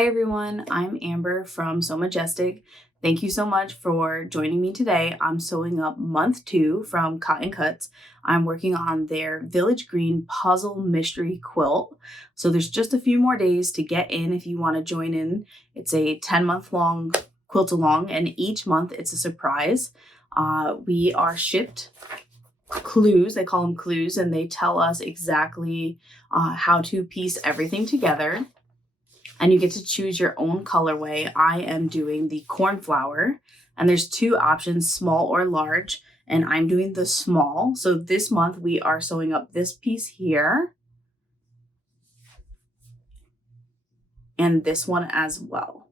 Hi everyone, I'm Amber from So Majestic. Thank you so much for joining me today. I'm sewing up month 2 from Cotton Cuts. I'm working on their Village Green Puzzle Mystery Quilt. So there's just a few more days to get in if you want to join in. It's a 10-month long quilt along, and each month it's a surprise. We are shipped clues, they call them clues, and they tell us exactly how to piece everything together. And you get to choose your own colorway. I am doing the cornflower, and there's 2 options, small or large, and I'm doing the small. So this month we are sewing up this piece here and this one as well.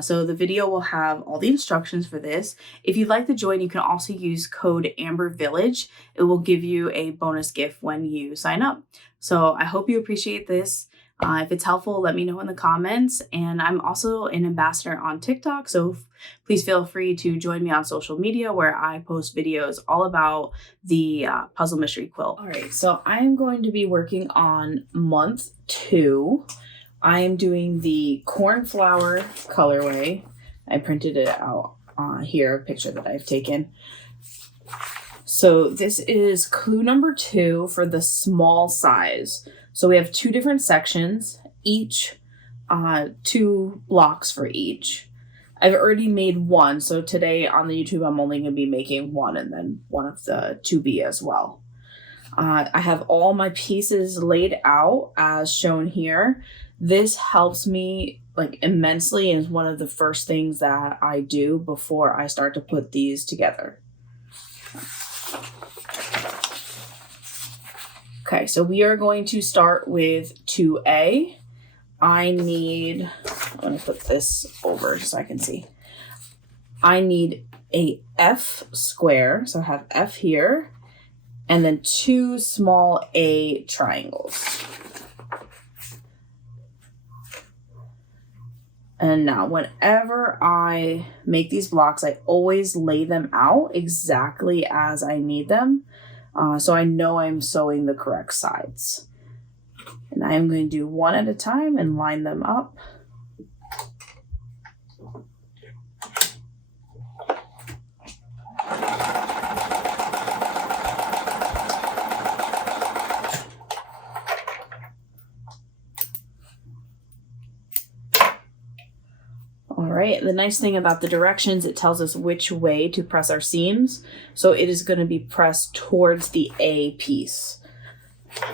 So the video will have all the instructions for this. If you'd like to join, you can also use code AMBERVILLAGE. It will give you a bonus gift when you sign up. So I hope you appreciate this. If it's helpful, let me know in the comments. And I'm also an ambassador on TikTok, so please feel free to join me on social media where I post videos all about the Puzzle Mystery Quilt. All right, so I'm going to be working on month 2. I am doing the cornflower colorway. I printed it out here, a picture that I've taken. So this is clue number 2 for the small size. So we have 2 different sections, each 2 blocks for each. I've already made one, so today on the YouTube I'm only going to be making one and then one of the 2B as well. I have all my pieces laid out as shown here. This helps me immensely and is one of the first things that I do before I start to put these together. Okay, so we are going to start with 2A. I'm going to put this over so I can see. I need a F square, so I have F here, and then 2 small A triangles. And now whenever I make these blocks, I always lay them out exactly as I need them. So I know I'm sewing the correct sides. And I am going to do one at a time and line them up. All right, the nice thing about the directions, it tells us which way to press our seams. So it is going to be pressed towards the A piece.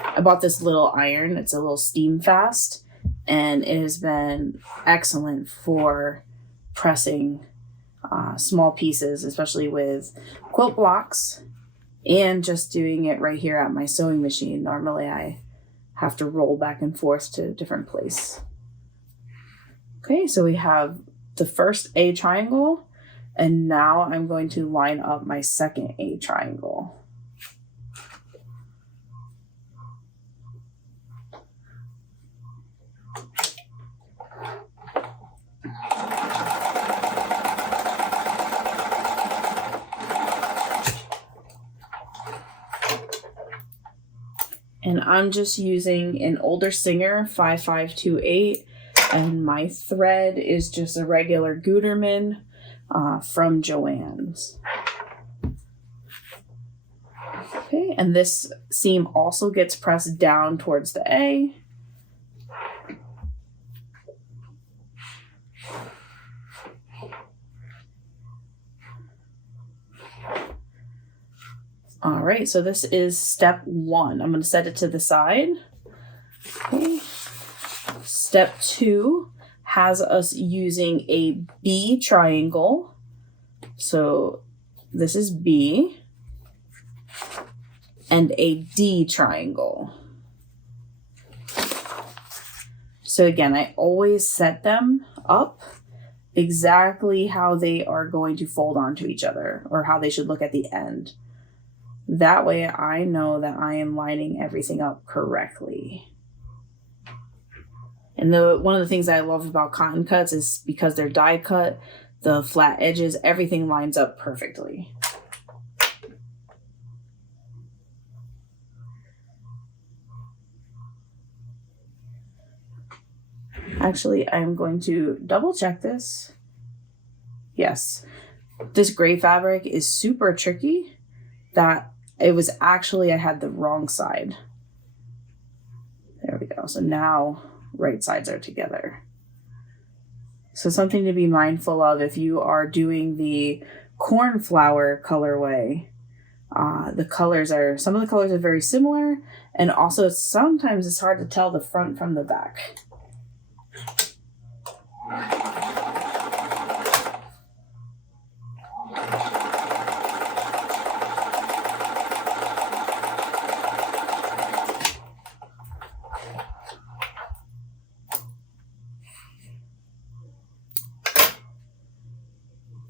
I bought this little iron. It's a little steam fast, and it has been excellent for pressing small pieces, especially with quilt blocks, and just doing it right here at my sewing machine. Normally I have to roll back and forth to a different place. Okay, so we have the first A triangle, and now I'm going to line up my second A triangle. And I'm just using an older Singer 5528. And my thread is just a regular Gutermann from Joann's. Okay, and this seam also gets pressed down towards the A. All right, so this is step 1. I'm going to set it to the side. Okay. Step 2 has us using a B triangle. So this is B, and a D triangle. So again, I always set them up exactly how they are going to fold onto each other, or how they should look at the end. That way I know that I am lining everything up correctly. And one of the things I love about Cotton Cuts is because they're die cut, the flat edges, everything lines up perfectly. Actually, I'm going to double check this. Yes, this gray fabric is super tricky. That it was actually, I had the wrong side. There we go. So now right sides are together. So something to be mindful of if you are doing the cornflower colorway. Some of the colors are very similar, and also sometimes it's hard to tell the front from the back.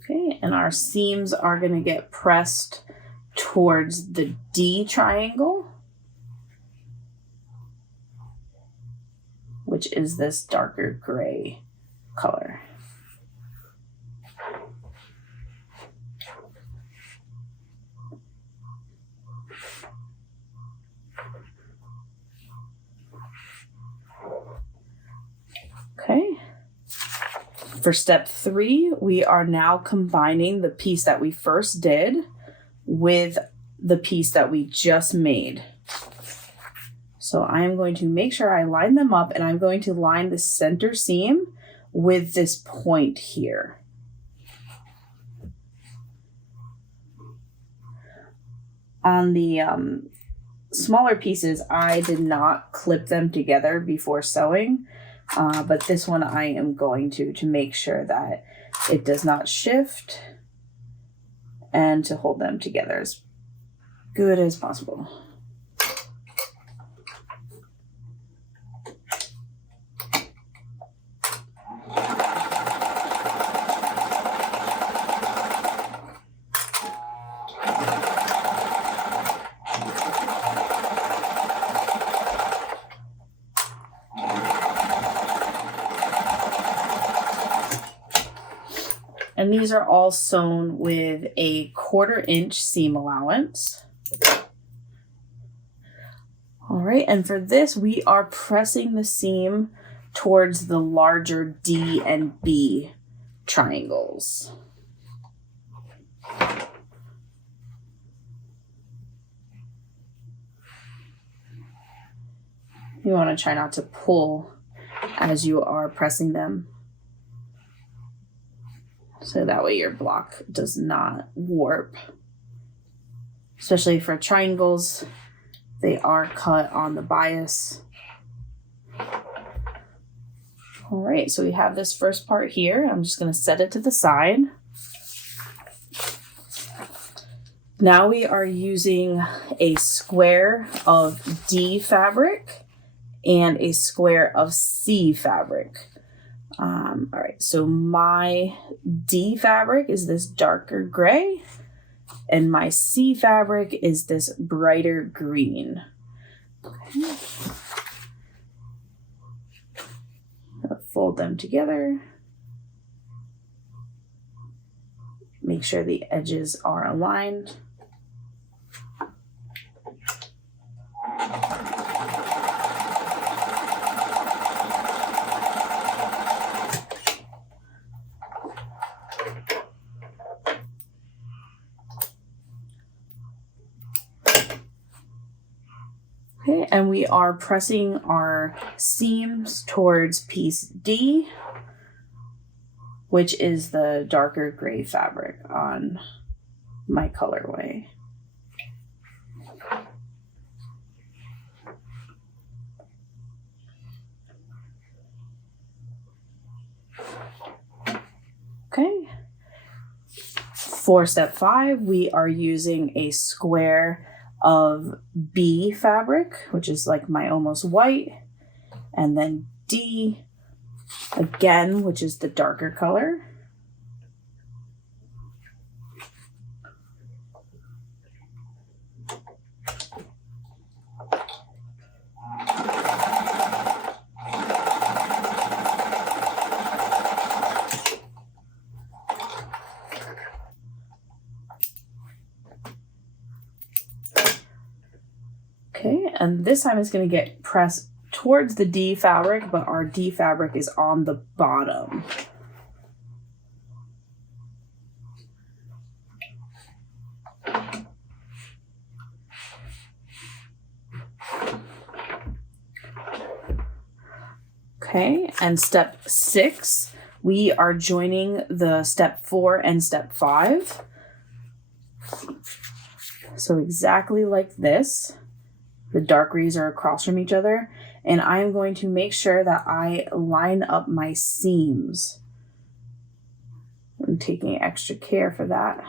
Okay, and our seams are going to get pressed towards the D triangle, which is this darker gray color. Okay. For step 3, we are now combining the piece that we first did with the piece that we just made. So I am going to make sure I line them up, and I'm going to line the center seam with this point here. On the smaller pieces, I did not clip them together before sewing, but this one I am going to make sure that it does not shift and to hold them together as good as possible. And these are all sewn with a 1/4 inch seam allowance. All right, and for this, we are pressing the seam towards the larger D and B triangles. You want to try not to pull as you are pressing them, so that way your block does not warp. Especially for triangles, they are cut on the bias. All right, so we have this first part here. I'm just going to set it to the side. Now we are using a square of D fabric and a square of C fabric. All right, so my D fabric is this darker gray, and my C fabric is this brighter green. Okay. I'll fold them together. Make sure the edges are aligned. Okay, and we are pressing our seams towards piece D, which is the darker gray fabric on my colorway. Okay. For step 5, we are using a square of B fabric, which is like my almost white, and then D again, which is the darker color. Okay, and this time it's going to get pressed towards the D fabric, but our D fabric is on the bottom. Okay, and step 6, we are joining the step 4 and step 5. So exactly like this, the dark reeds are across from each other, and I'm going to make sure that I line up my seams. I'm taking extra care for that.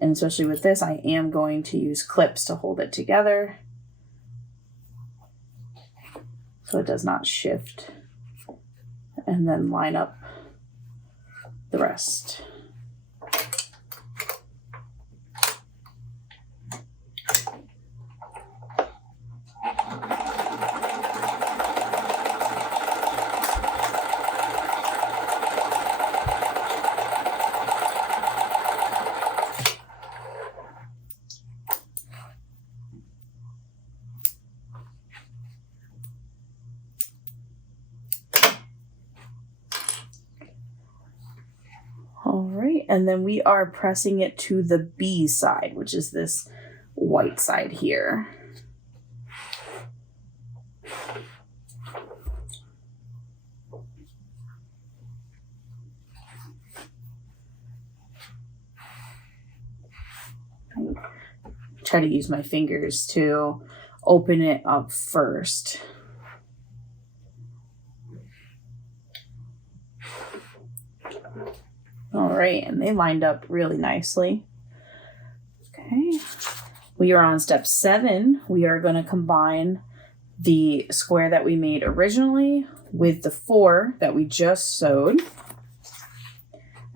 And especially with this, I am going to use clips to hold it together so it does not shift, and then line up the rest. And then we are pressing it to the B side, which is this white side here. Try to use my fingers to open it up first. All right, and they lined up really nicely. Okay, we are on step 7. We are going to combine the square that we made originally with the 4 that we just sewed.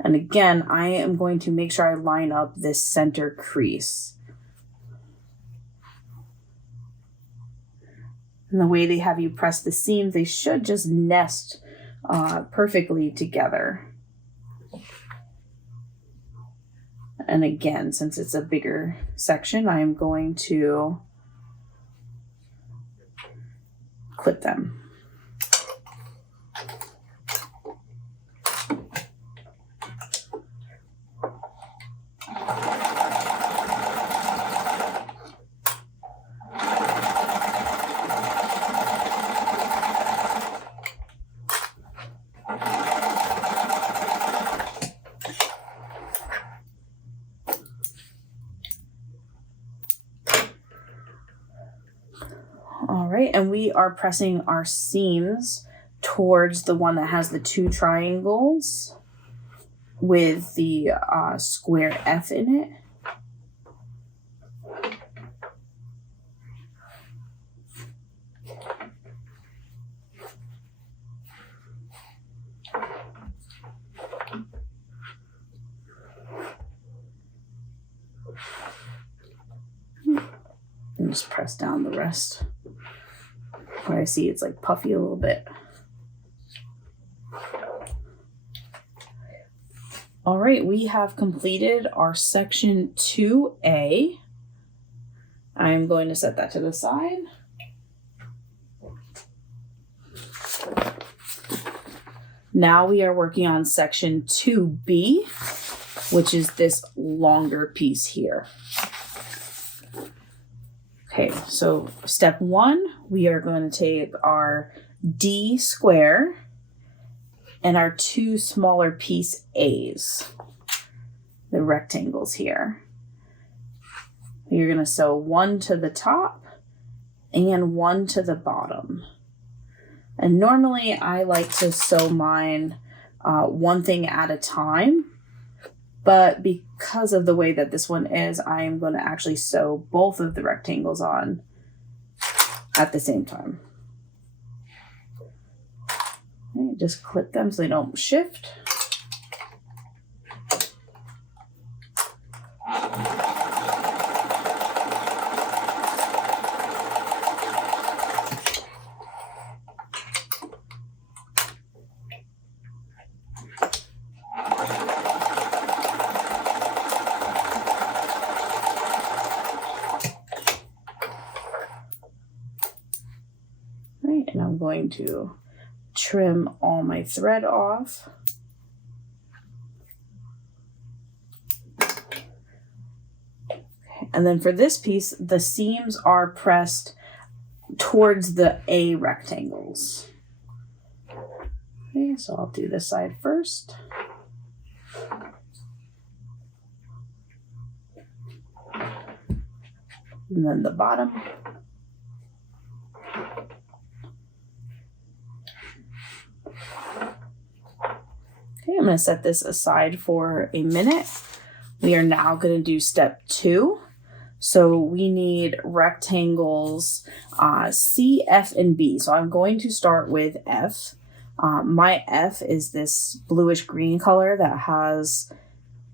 And again, I am going to make sure I line up this center crease. And the way they have you press the seams, they should just nest perfectly together. And again, since it's a bigger section, I am going to clip them. All right, and we are pressing our seams towards the one that has the 2 triangles with the square F in it. And just press down the rest. Where I see it's like puffy a little bit. All right, we have completed our section 2A. I am going to set that to the side. Now we are working on section 2B, which is this longer piece here. Okay, so step 1, we are going to take our D square and our 2 smaller piece A's, the rectangles here. You're going to sew 1 to the top and 1 to the bottom. And normally I like to sew mine one thing at a time. But because of the way that this one is, I am going to actually sew both of the rectangles on at the same time. Okay, just clip them so they don't shift. And I'm going to trim all my thread off. And then for this piece, the seams are pressed towards the A rectangles. Okay, so I'll do this side first. And then the bottom. Okay, I'm going to set this aside for a minute. We are now going to do step 2. So we need rectangles C, F, and B. So I'm going to start with F. My F is this bluish green color that has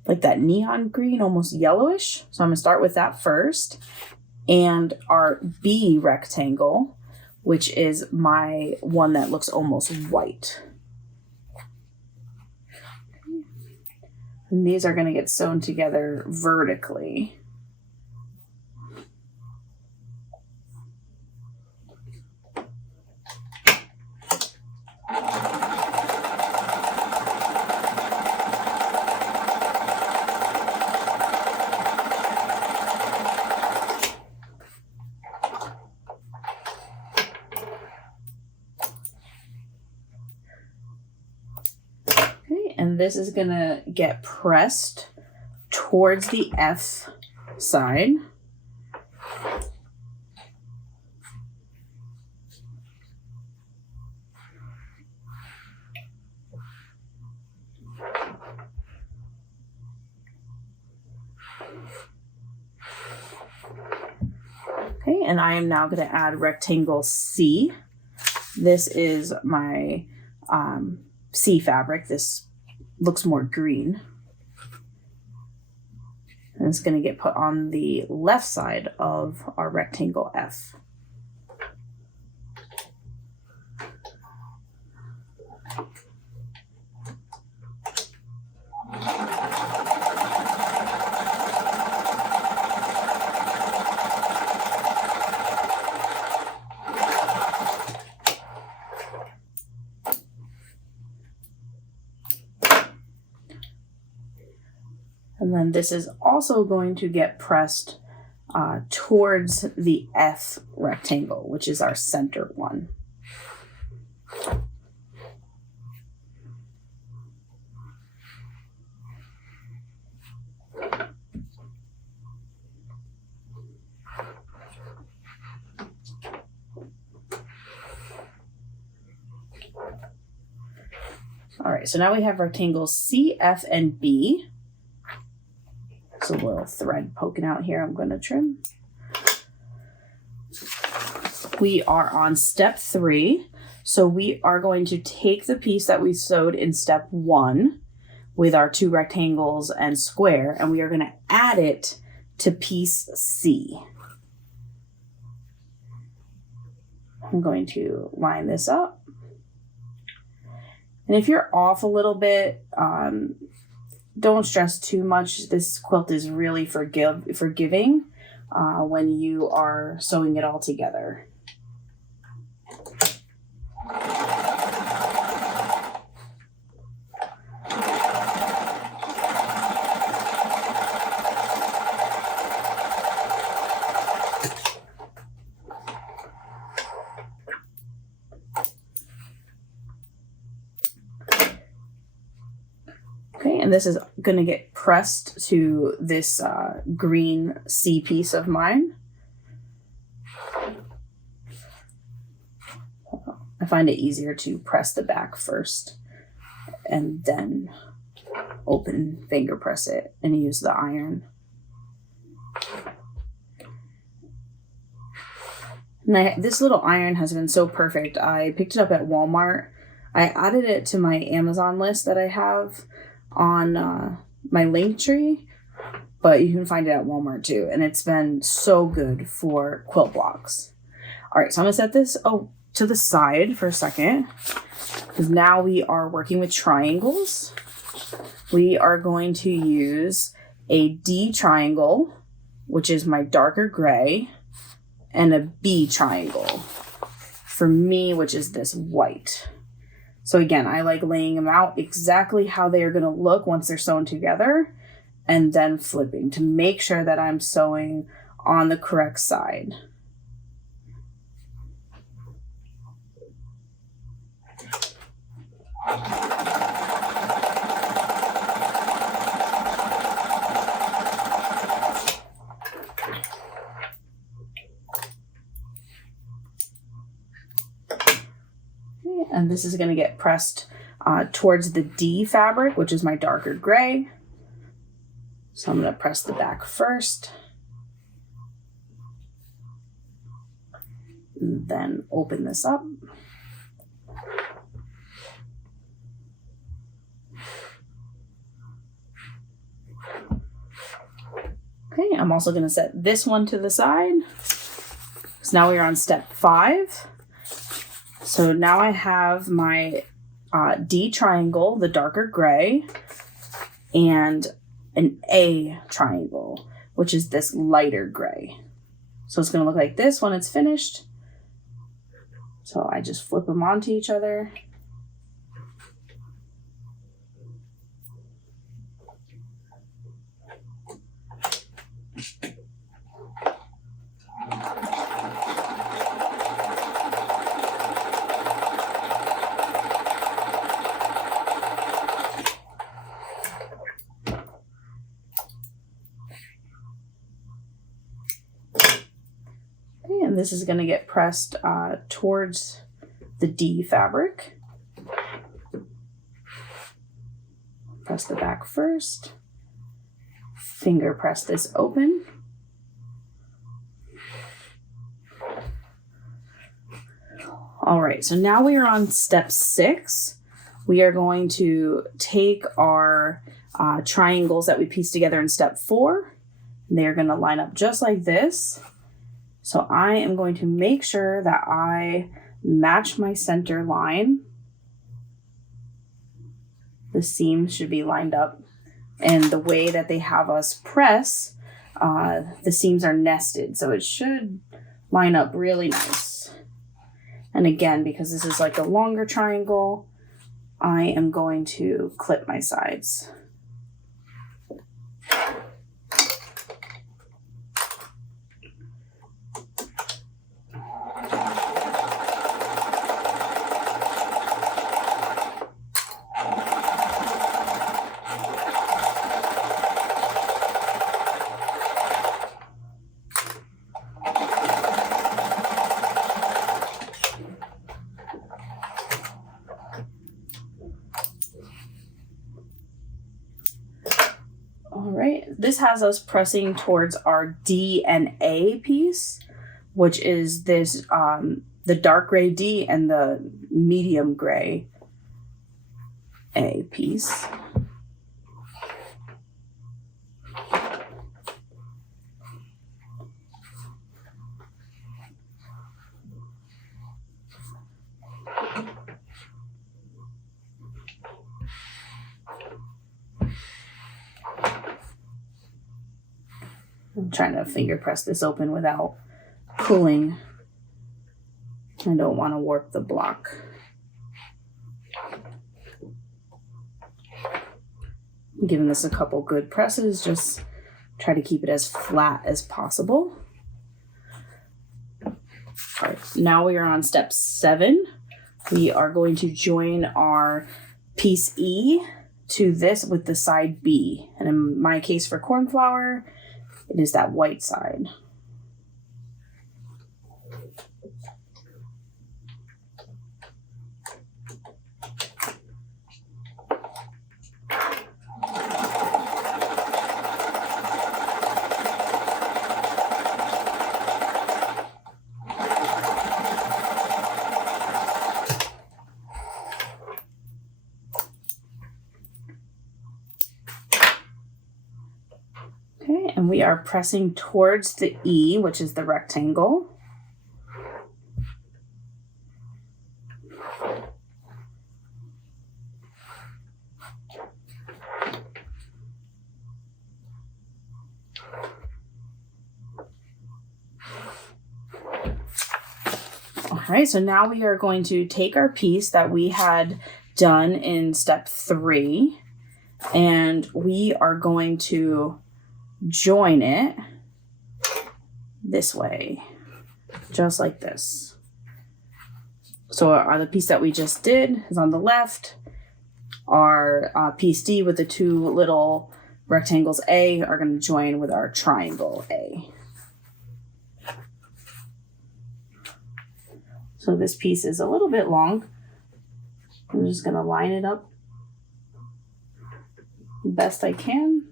like that neon green, almost yellowish. So I'm going to start with that first. And our B rectangle, which is my one that looks almost white. And these are going to get sewn together vertically. And this is going to get pressed towards the F side. Okay, and I am now going to add rectangle C. This is my C fabric. This looks more green. And it's going to get put on the left side of our rectangle F. And then this is also going to get pressed towards the F rectangle, which is our center one. All right, so now we have rectangles C, F, and B. There's a little thread poking out here I'm going to trim. We are on step 3. So we are going to take the piece that we sewed in step 1 with our 2 rectangles and square, and we are going to add it to piece C. I'm going to line this up. And if you're off a little bit, don't stress too much. This quilt is really forgiving when you are sewing it all together. And this is going to get pressed to this green C piece of mine. I find it easier to press the back first and then open finger press it and use the iron. And this little iron has been so perfect. I picked it up at Walmart. I added it to my Amazon list that I have on my link tree, but you can find it at Walmart too, and it's been so good for quilt blocks. All right, so I'm gonna set this to the side for a second, because now we are working with triangles. We are going to use a D triangle, which is my darker gray, and a B triangle. for me, which is this white. So again, I like laying them out exactly how they are going to look once they're sewn together, and then flipping to make sure that I'm sewing on the correct side. And this is going to get pressed towards the D fabric, which is my darker gray. So I'm going to press the back first, and then open this up. Okay, I'm also going to set this one to the side. So now we are on step 5. So now I have my D triangle, the darker gray, and an A triangle, which is this lighter gray. So it's going to look like this when it's finished. So I just flip them onto each other. And this is going to get pressed towards the D fabric. Press the back first. Finger press this open. All right, so now we are on step 6. We are going to take our triangles that we pieced together in step 4. They're going to line up just like this. So I am going to make sure that I match my center line. The seams should be lined up. And the way that they have us press, the seams are nested. So it should line up really nice. And again, because this is like a longer triangle, I am going to clip my sides. This has us pressing towards our D and A piece, which is this, the dark gray D and the medium gray A piece. I'm trying to finger press this open without pulling. I don't want to warp the block. I'm giving this a couple good presses, just try to keep it as flat as possible. All right, now we are on step 7. We are going to join our piece E to this with the side B. And in my case for cornflower, it is that white side. Okay, and we are pressing towards the E, which is the rectangle. right, so now we are going to take our piece that we had done in step 3, and we are going to join it this way, just like this. So the piece that we just did is on the left. Our piece D with the 2 little rectangles A are going to join with our triangle A. So this piece is a little bit long. I'm just going to line it up best I can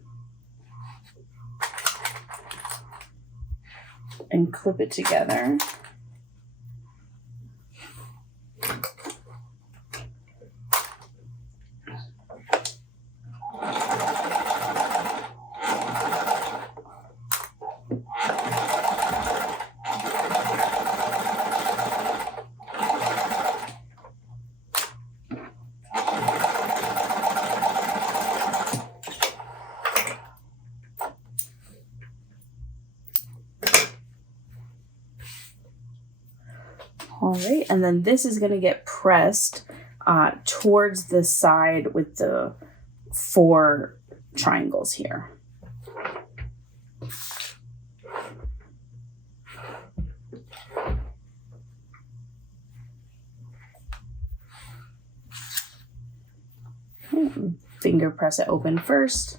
and clip it together. All right, and then this is going to get pressed towards the side with the 4 triangles here. Finger press it open first.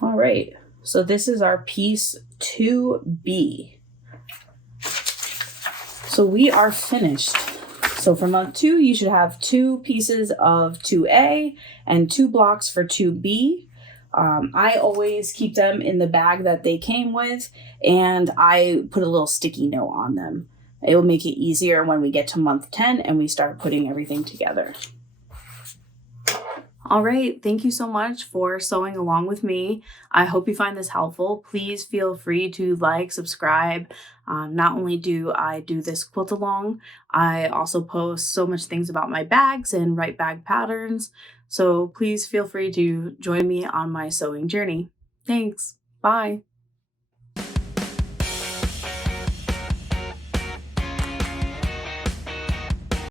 All right, so this is our piece 2B. So we are finished. So for month 2, you should have 2 pieces of 2A and 2 blocks for 2B. I always keep them in the bag that they came with, and I put a little sticky note on them. It will make it easier when we get to month 10 and we start putting everything together. All right, thank you so much for sewing along with me. I hope you find this helpful. Please feel free to like, subscribe. Not only do I do this quilt along, I also post so much things about my bags and write bag patterns. So please feel free to join me on my sewing journey. Thanks. Bye.